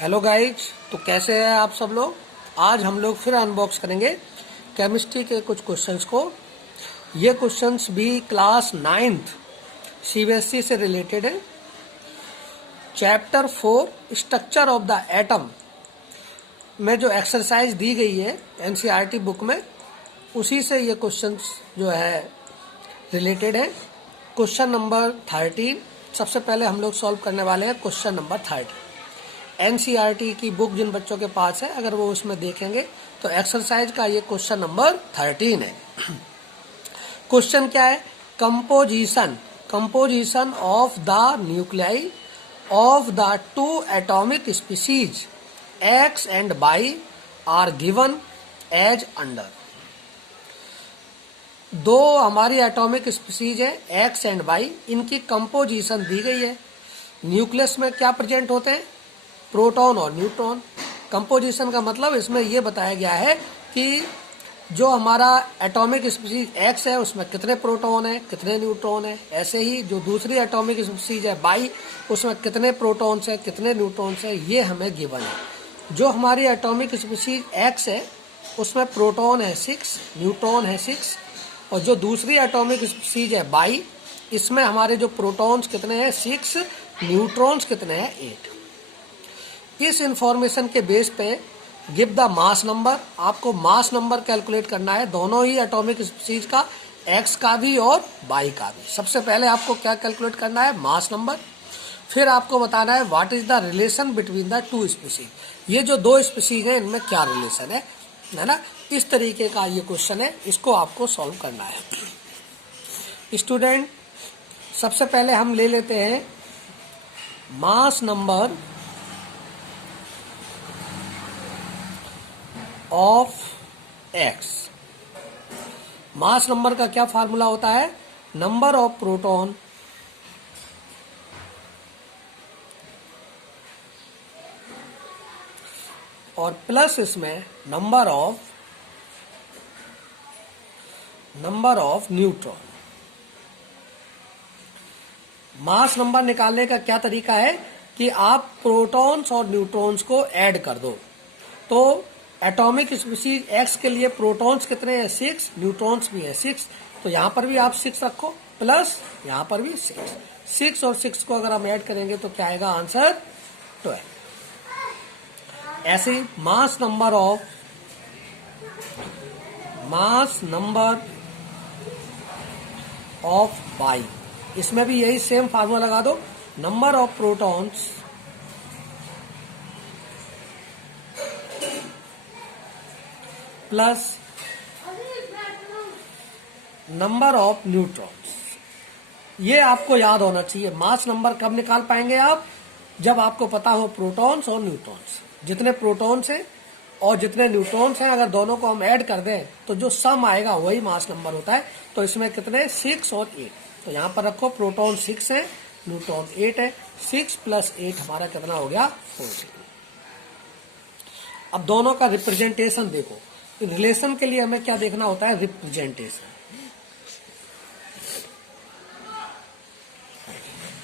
Hello guys. तो कैसे हैं आप सब लोग। आज हम लोग फिर अनबॉक्स करेंगे केमिस्ट्री के कुछ क्वेश्चंस को। ये क्वेश्चंस भी क्लास 9th सीबीएसई से रिलेटेड है। Chapter 4 structure of the atom में जो एक्सरसाइज दी गई है एनसीईआरटी बुक में, उसी से ये क्वेश्चंस जो है रिलेटेड है। क्वेश्चन नंबर 13 सबसे पहले हम लोग सॉल्व करने वाले हैं। क्वेश्चन नंबर 13 एनसीईआरटी की बुक जिन बच्चों के पास है, अगर वो उसमें देखेंगे तो एक्सरसाइज का ये क्वेश्चन नंबर 13 है। क्वेश्चन क्या है? Composition of the nuclei of the two atomic species X and Y are given as under. दो हमारी एटॉमिक स्पीसीज है एक्स एंड वाई, इनकी कंपोजिशन दी गई है। न्यूक्लियस में क्या प्रेजेंट होते हैं? प्रोटॉन और न्यूट्रॉन। कंपोजिशन का मतलब इसमें यह बताया गया है कि जो हमारा एटॉमिक स्पीसीज एक्स है उसमें कितने प्रोटॉन है, कितने न्यूट्रॉन है। ऐसे ही जो दूसरी एटॉमिक स्पीसीज है वाई, उसमें कितने प्रोटॉन्स है, कितने न्यूट्रॉन्स है, ये हमें गिवन है। जो हमारी एटॉमिक स्पीसीज एक्स है उसमें प्रोटॉन है 6, न्यूट्रॉन है 6, और जो दूसरी एटॉमिक स्पीसीज है वाई, इसमें हमारे जो प्रोटॉन्स कितने हैं 6, न्यूट्रॉन्स कितने हैं 8। इस इंफॉर्मेशन के बेस पे गिव द मास नंबर। आपको मास नंबर कैलकुलेट करना है दोनों ही एटॉमिक स्पीसीज का, एक्स का भी और वाई का भी। सबसे पहले आपको क्या कैलकुलेट करना है? Mass number. फिर आपको बताना है what is the relation between the two species. ये जो दो स्पीसीज है इनमें क्या रिलेशन है ना। इस तरीके का ये क्वेश्चन है, इसको आपको सॉल्व करना है। स्टूडेंट, सबसे पहले हम ले लेते हैं मास number of x. Mass number का क्या फार्मूला होता है? नंबर ऑफ प्रोटॉन और प्लस इसमें number of neutron. Mass number निकालने का क्या तरीका है कि आप प्रोटॉन्स और न्यूट्रॉन्स को ऐड कर दो। तो एटॉमिक स्पीसीज एक्स के लिए प्रोटॉन्स कितने हैं 6, न्यूट्रॉन्स भी है 6, तो यहां पर भी आप 6 रखो, प्लस यहां पर भी 6 और 6 को अगर हम ऐड करेंगे तो क्या आएगा? आंसर 12। ऐसे मास नंबर ऑफ वाई, इसमें भी यही सेम फार्मूला लगा दो। Number of protons plus number of neutrons. ये आपको याद होना चाहिए। मास नंबर कब निकाल पाएंगे आप? जब आपको पता हो प्रोटॉन्स और न्यूट्रॉन्स। जितने प्रोटॉन्स हैं और जितने न्यूट्रॉन्स हैं, अगर दोनों को हम ऐड कर दें तो जो सम आएगा वही मास नंबर होता है। तो इसमें कितने? 6 और 8। तो यहां पर रखो प्रोटॉन 6 है, न्यूट्रॉन 8 है। 6 + 8 हमारा कितना हो गया? 14। अब दोनों का रिप्रेजेंटेशन देखो। रिलेशन के लिए हमें क्या देखना होता है? रिप्रेजेंटेशन।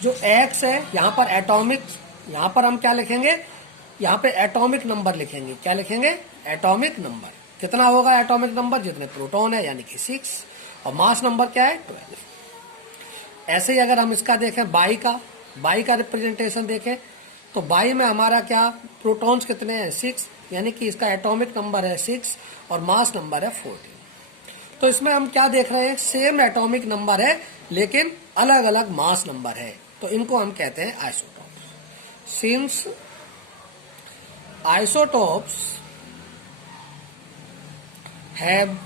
जो एक्स है यहां पर एटॉमिक, यहां पर हम क्या लिखेंगे? यहां पे एटॉमिक नंबर लिखेंगे। क्या लिखेंगे? Atomic number. कितना होगा एटॉमिक नंबर? जितने प्रोटॉन है यानी कि 6, और मास नंबर क्या है? 12। ऐसे ही अगर हम इसका देखें वाई का रिप्रेजेंटेशन देखें तो वाई में हमारा क्या? प्रोटॉन्स कितने हैं 6, यानी कि इसका एटॉमिक नंबर है 6 और मास नंबर है 14। तो इसमें हम क्या देख रहे हैं? सेम एटॉमिक नंबर है लेकिन अलग अलग मास नंबर है, तो इनको हम कहते हैं isotopes. Since isotopes have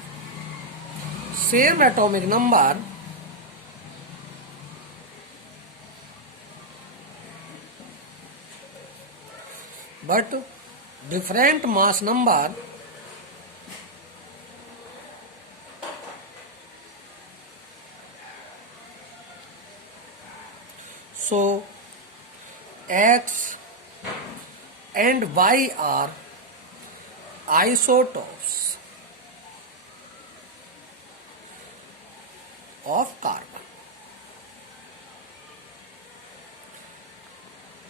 same atomic number, but different mass number, so X and Y are isotopes of carbon.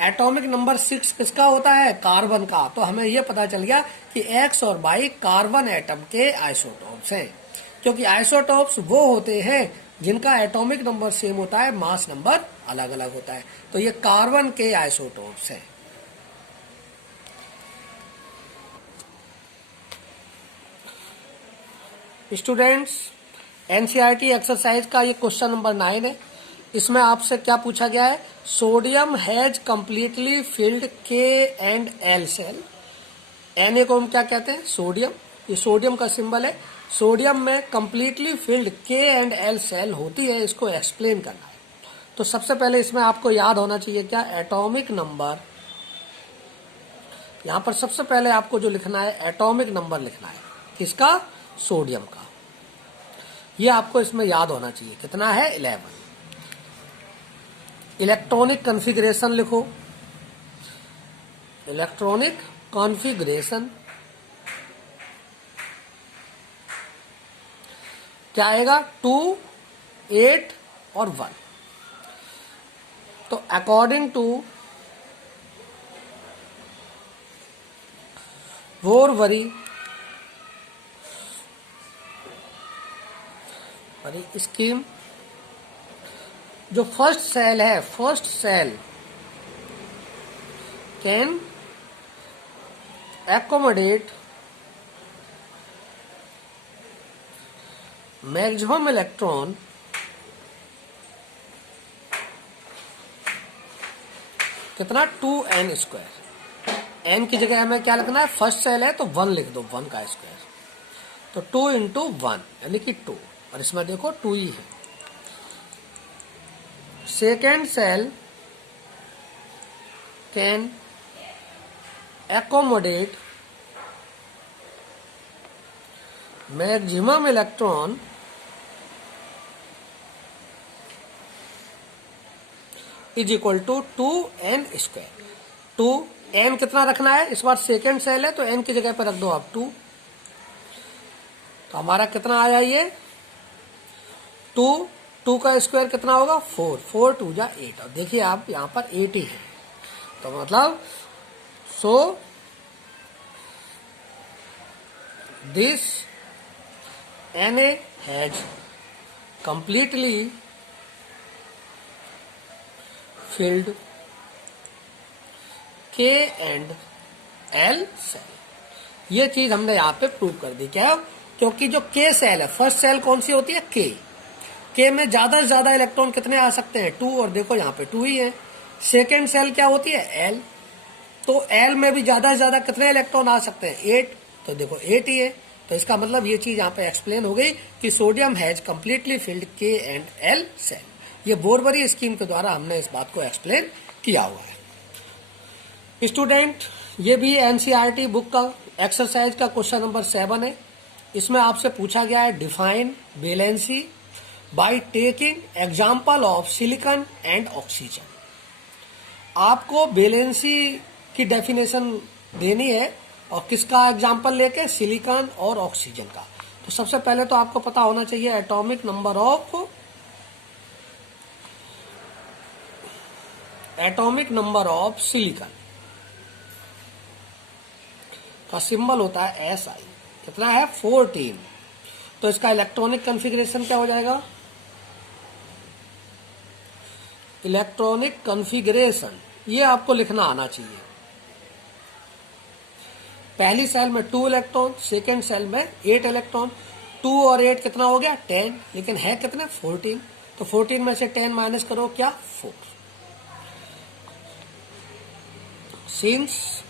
Atomic number 6 किसका होता है? कार्बन का। तो हमें यह पता चल गया कि एक्स और वाई कार्बन एटम के आइसोटॉप्स हैं, क्योंकि आइसोटॉप्स वो होते हैं जिनका एटॉमिक नंबर सेम होता है, मास नंबर अलग अलग होता है। तो ये कार्बन के आइसोटॉप्स हैं। स्टूडेंट्स, एनसीईआरटी एक्सरसाइज का ये क्वेश्चन नंबर 9 है। इसमें आपसे क्या पूछा गया है? सोडियम हैज कंप्लीटली फिल्ड के एंड एल सेल। Na को हम क्या कहते हैं? सोडियम। ये सोडियम का सिंबल है। सोडियम में कंप्लीटली फिल्ड के एंड एल सेल होती है, इसको एक्सप्लेन करना है। तो सबसे पहले इसमें आपको याद होना चाहिए क्या? Atomic number. यहां पर सबसे पहले आपको जो लिखना है, एटॉमिक नंबर लिखना है। किसका? सोडियम का। ये आपको इसमें याद होना चाहिए। कितना है? 11। इलेक्ट्रॉनिक कॉन्फ़िगरेशन लिखो। इलेक्ट्रॉनिक कॉन्फ़िगरेशन क्या आएगा? 2, 8 और 1। तो अकॉर्डिंग टू वोरवरी स्कीम, जो फर्स्ट सेल है, first shell can accommodate maximum electron कितना? 2n square. n की जगह हमें क्या लिखना है? फर्स्ट सेल है तो 1 लिख दो, 1 का स्क्वायर। तो 2 इंटू 1 यानी कि 2, और इसमें देखो 2 ही है। Second shell can accommodate maximum electron is equal to 2n square. 2n कितना रखना है? इस बार सेकेंड सेल है तो n की जगह पर रख दो आप 2। तो हमारा कितना आया ये? 2 का स्क्वायर कितना होगा? 4। 4 2 जा 8। और देखिए आप यहाँ पर 8 ही है, तो मतलब so this Na has completely filled K and L shell. ये चीज हमने यहाँ पे प्रूव कर दी। क्या? क्योंकि जो K सेल है, फर्स्ट सेल कौन सी होती है? K में ज्यादा से ज्यादा इलेक्ट्रॉन कितने आ सकते हैं? 2, और देखो यहाँ पे 2 ही है। सेकेंड सेल क्या होती है? L। तो L में भी ज्यादा से ज्यादा कितने इलेक्ट्रॉन आ सकते हैं? 8। तो देखो 8 ही है। तो इसका मतलब ये चीज यहाँ पे एक्सप्लेन हो गई कि sodium has completely filled K and L shell. ये बोरवरी स्कीम के द्वारा हमने इस बात को एक्सप्लेन किया हुआ है। स्टूडेंट, ये भी एनसीईआरटी बुक का एक्सरसाइज का क्वेश्चन नंबर 7 है। इसमें आपसे पूछा गया है define valency by taking example of silicon and oxygen. आपको वैलेंसी की डेफिनेशन देनी है, और किसका एग्जाम्पल लेके? सिलिकॉन और ऑक्सीजन का। तो सबसे पहले तो आपको पता होना चाहिए एटॉमिक नंबर ऑफ सिलिकॉन का सिंबल होता है SI। कितना है? 14। तो इसका इलेक्ट्रॉनिक कॉन्फ़िगरेशन क्या हो जाएगा? इलेक्ट्रॉनिक कॉन्फ़िगरेशन ये आपको लिखना आना चाहिए। पहली सेल में 2 इलेक्ट्रॉन, सेकेंड सेल में 8 इलेक्ट्रॉन। 2 और 8 कितना हो गया? 10। लेकिन है कितने? 14। तो 14 में से 10 माइनस करो, क्या? 4। Since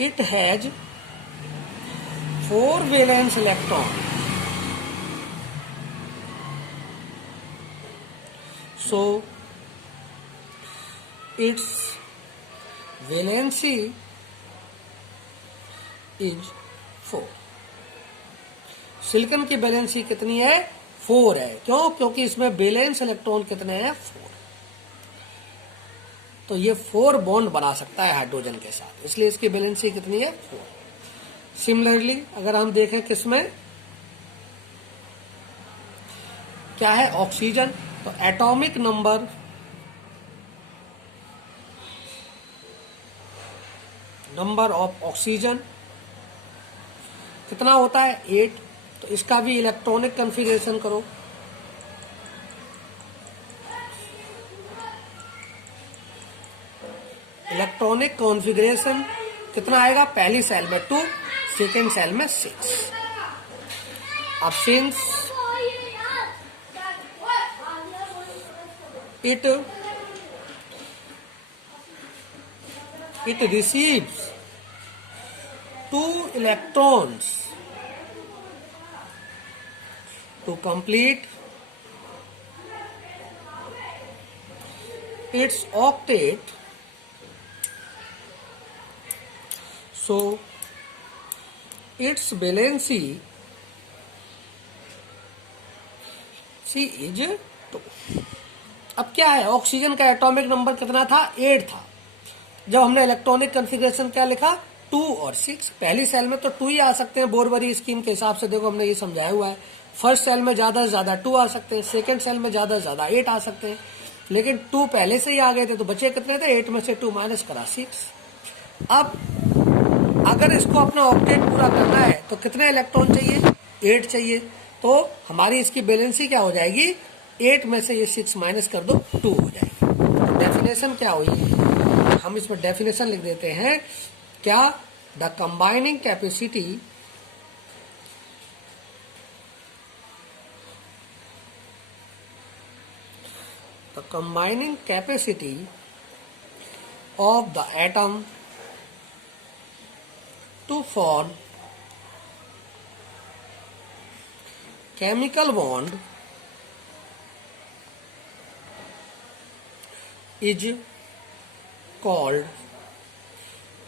it has 4 valence electron, so its valency is 4। Silicon की वैलेंसी कितनी है? 4 है। क्यों? क्योंकि इसमें वैलेंस इलेक्ट्रॉन कितने हैं? 4। तो ये 4 बॉन्ड बना सकता है हाइड्रोजन के साथ, इसलिए इसकी वैलेंसी कितनी है? 4। सिमिलरली अगर हम देखें किसमें क्या है? ऑक्सीजन। तो atomic number number of oxygen कितना होता है 8, तो इसका भी इलेक्ट्रॉनिक कॉन्फ़िगरेशन करो। इलेक्ट्रॉनिक कॉन्फ़िगरेशन कितना आएगा, पहली सेल में 2, सेकेंड सेल में 6। अब since it receives 2 electrons to complete its octet, so its valency is 2। अब क्या है, ऑक्सीजन का एटॉमिक नंबर कितना था, 8 था। जब हमने इलेक्ट्रॉनिक कॉन्फ़िगरेशन क्या लिखा, 2 और 6। पहली सेल में तो 2 ही आ सकते हैं, बोरबरी स्कीम के हिसाब से देखो हमने ये समझाया हुआ है। फर्स्ट सेल में ज्यादा से ज्यादा 2 आ सकते हैं, सेकंड सेल में ज्यादा से ज्यादा 8 आ सकते हैं, लेकिन 2 पहले से ही आ गए थे, तो बचे कितने थे, 8 में से 2 माइनस करा 6। अब अगर इसको अपना ऑक्टेट पूरा करना है तो कितने इलेक्ट्रॉन चाहिए, 8 चाहिए। तो हमारी इसकी बैलेंसी क्या हो जाएगी, 8 में से ये 6 माइनस कर दो, 2 हो जाएगी। तो डेफिनेशन क्या हुई, हम इसमें डेफिनेशन लिख देते हैं क्या, the combining capacity of the atom to form chemical bond is called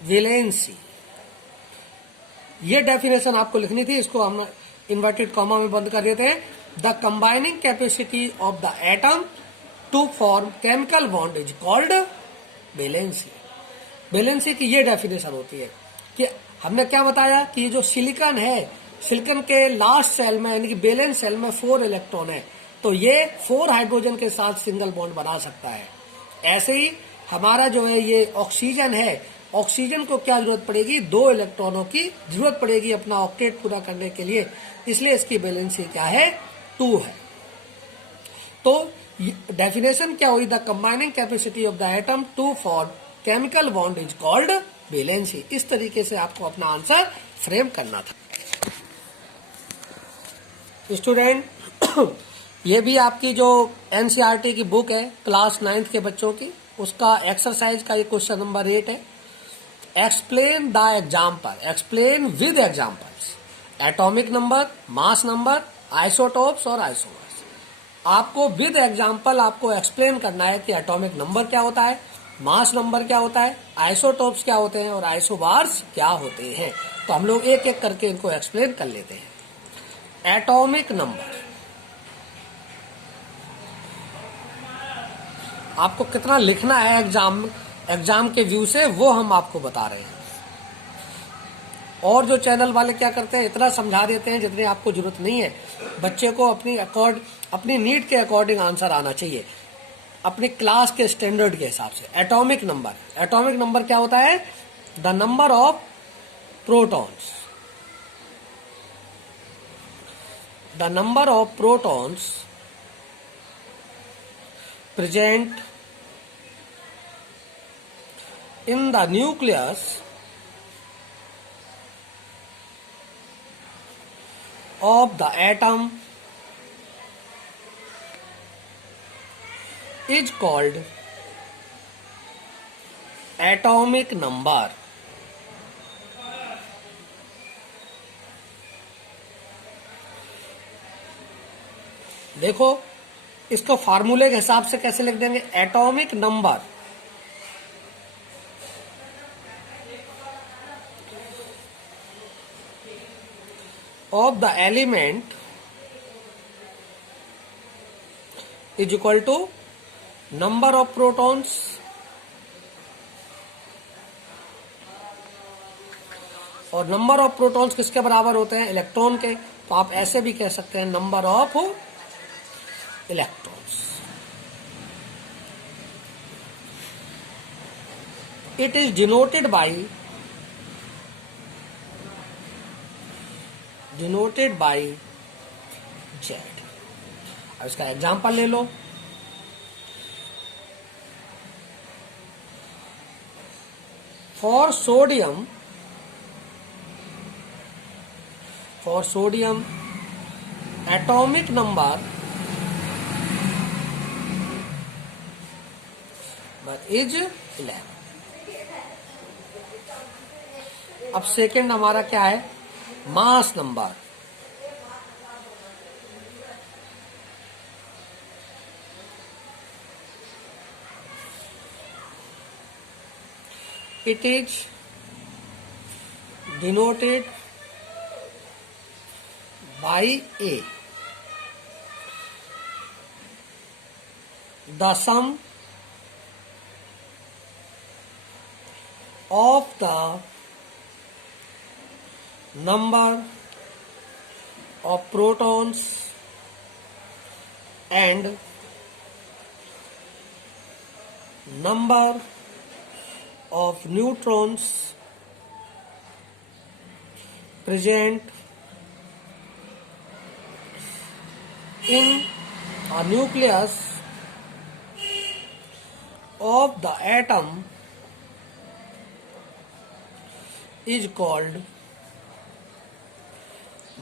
valency। ये डेफिनेशन आपको लिखनी थी, इसको हम इन्वर्टेड कॉमा में बंद कर देते हैं। The combining capacity of the atom to form chemical bond is called valency. Valency की ये डेफिनेशन होती है कि हमने क्या बताया कि ये जो सिलिकॉन है, सिलिकॉन के लास्ट सेल में यानी कि वैलेंस सेल में 4 इलेक्ट्रॉन है, तो ये 4 हाइड्रोजन के साथ सिंगल बॉन्ड बना सकता है। ऐसे ही हमारा जो है ये ऑक्सीजन है, ऑक्सीजन को क्या जरूरत पड़ेगी, 2 इलेक्ट्रॉनों की जरूरत पड़ेगी अपना ऑक्टेट पूरा करने के लिए, इसलिए इसकी वैलेंसी क्या है, 2 है। तो डेफिनेशन क्या हुई, the combining capacity of the atom to form chemical bond is called valency. इस तरीके से आपको अपना आंसर फ्रेम करना था। स्टूडेंट ये भी आपकी जो एनसीईआरटी की बुक है क्लास 9th के बच्चों की, उसका एक्सरसाइज का ये क्वेश्चन नंबर 8 है। Explain the example, explain with examples, atomic number, mass number, isotopes और आइसोमर्स। आपको विद एग्जाम्पल आपको एक्सप्लेन करना है कि एटॉमिक नंबर क्या होता है, मास नंबर क्या होता है, आइसोटोप्स क्या होते हैं और आइसोबार्स क्या होते हैं। तो हम लोग एक एक करके इनको एक्सप्लेन कर लेते हैं। एटॉमिक नंबर आपको कितना लिखना है एग्जाम के व्यू से, वो हम आपको बता रहे हैं। और जो चैनल वाले क्या करते हैं, इतना समझा देते हैं जितनी आपको जरूरत नहीं है। बच्चे को अपनी नीड के अकॉर्डिंग आंसर आना चाहिए, अपनी क्लास के स्टैंडर्ड के हिसाब से। एटॉमिक नंबर क्या होता है, the number of protons, the number of protons present in the nucleus of the atom is called atomic number। देखो इसको फार्मूले के हिसाब से कैसे लिख देंगे, atomic number of the element is equal to number of protons और नंबर ऑफ प्रोटॉन्स किसके बराबर होते हैं, इलेक्ट्रॉन के। तो आप ऐसे भी कह सकते हैं number of electrons। It is denoted by denoted by Z. अब इसका एग्जांपल ले लो। For sodium atomic number is 11। अब सेकंड हमारा क्या है, mass number. It is denoted by A. The sum of the number of protons and number of neutrons present in a nucleus of the atom is called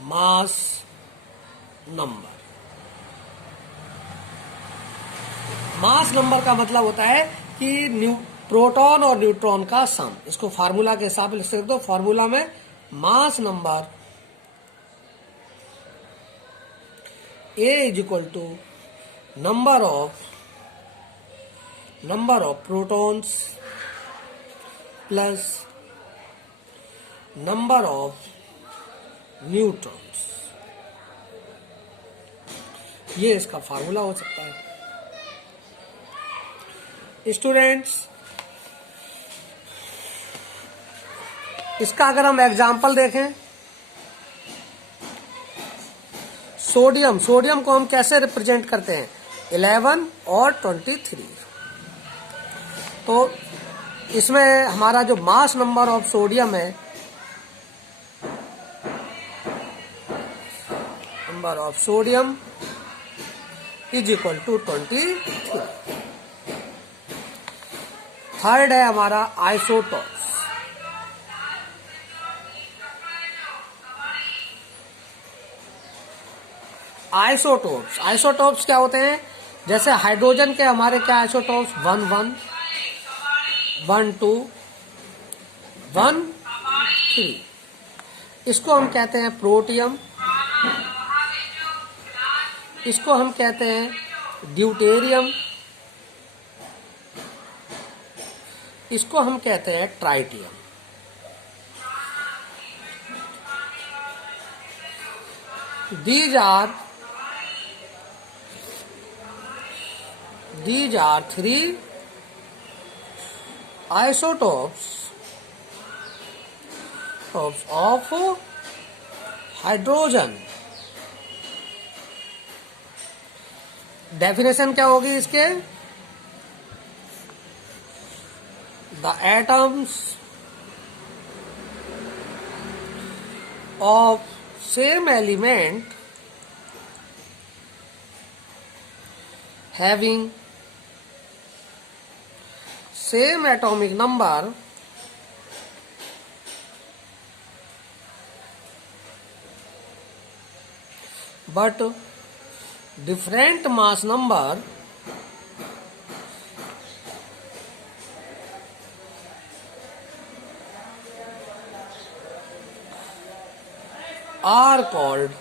mass number। Mass number का मतलब होता है कि proton और neutron का सम। इसको formula के हिसाब से लिख सकते हो। फार्मूला में mass number A is equal to number of protons plus number of neutrons. ये इसका फार्मूला हो सकता है। स्टूडेंट्स, इसका अगर हम एग्जाम्पल देखें, सोडियम को हम कैसे रिप्रेजेंट करते हैं, 11 और 23। तो इसमें हमारा जो मास नंबर ऑफ सोडियम है, number of sodium is equal to 23। Third है हमारा आइसोटॉप्स। आइसोटॉप्स क्या होते हैं, जैसे हाइड्रोजन के हमारे क्या आइसोटॉप्स 1,1, 1,2, 1,3। इसको हम कहते हैं प्रोटियम, इसको हम कहते हैं ड्यूटेरियम, इसको हम कहते हैं tritium. These are three isotopes of hydrogen. Definition क्या होगी इसके, the atoms of same element having same atomic number but different mass number are called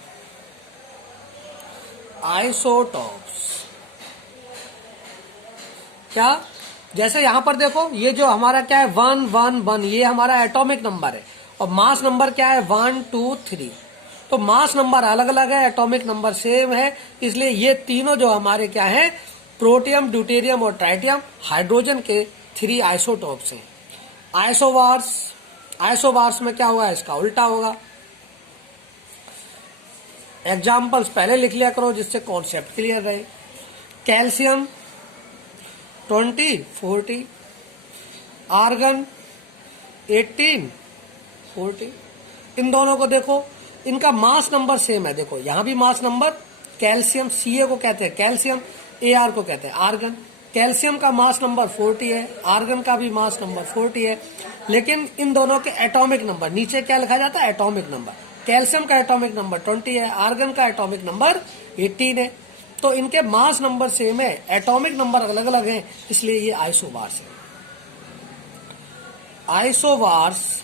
isotopes। क्या, जैसे यहां पर देखो, ये जो हमारा क्या है 1, 1, 1, ये हमारा एटॉमिक नंबर है और मास नंबर क्या है 1, 2, 3। तो मास नंबर अलग अलग है, एटॉमिक नंबर सेम है, इसलिए ये तीनों जो हमारे क्या है, प्रोटियम, ड्यूटेरियम और ट्राइटियम, हाइड्रोजन के 3 आइसोटॉप्स हैं। आइसोबार्स में क्या होगा, इसका उल्टा होगा। एग्जाम्पल्स पहले लिख लिया करो जिससे कॉन्सेप्ट क्लियर रहे। Calcium 20, 40, argon 18, 40। इन दोनों को देखो, इनका मास नंबर सेम है। देखो यहां भी मास नंबर, कैल्शियम Ca को कहते हैं कैल्शियम, Ar को कहते हैं आर्गन। कैल्शियम का मास नंबर 40 है, आर्गन का भी मास नंबर 40 है, लेकिन इन दोनों के एटॉमिक नंबर नीचे क्या लिखा जाता है, एटॉमिक नंबर। कैल्शियम का एटॉमिक नंबर 20 है, आर्गन का एटॉमिक नंबर 18 है। तो इनके मास नंबर सेम है, एटॉमिक नंबर अलग अलग हैं, इसलिए ये आइसोबार्स है। Isobars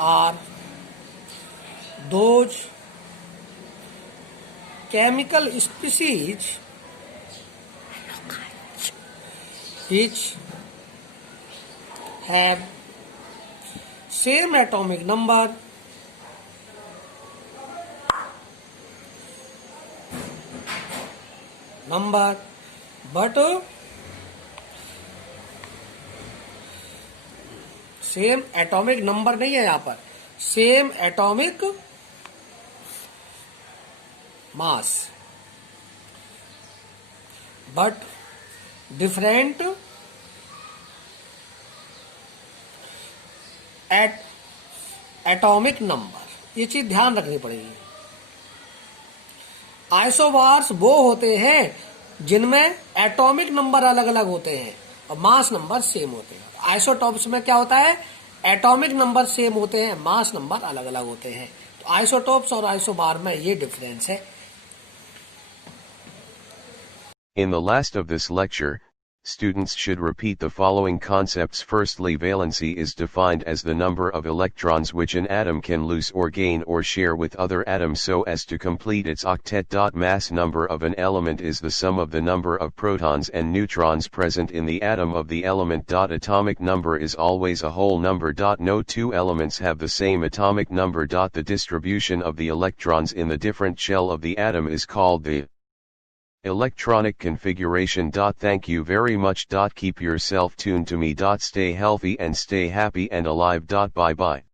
are those chemical species which have same atomic number but same atomic number नहीं है, यहां पर same atomic mass but different atomic number. ये चीज ध्यान रखनी पड़ेगी। आइसोबार्स वो होते हैं जिनमें एटॉमिक नंबर अलग अलग होते हैं और मास नंबर सेम होते हैं। आइसोटॉप्स में क्या होता है, एटॉमिक नंबर सेम होते हैं, मास नंबर अलग अलग होते हैं। तो आइसोटॉप्स और आइसोबार में ये डिफरेंस है। In the last of this lecture, students should repeat the following concepts. Firstly, valency is defined as the number of electrons which an atom can lose or gain or share with other atoms so as to complete its octet. Mass number of an element is the sum of the number of protons and neutrons present in the atom of the element. Atomic number is always a whole number. No two elements have the same atomic number. The distribution of the electrons in the different shell of the atom is called the electronic configuration. Thank you very much. Keep yourself tuned to me. Stay healthy and stay happy and alive. Bye bye.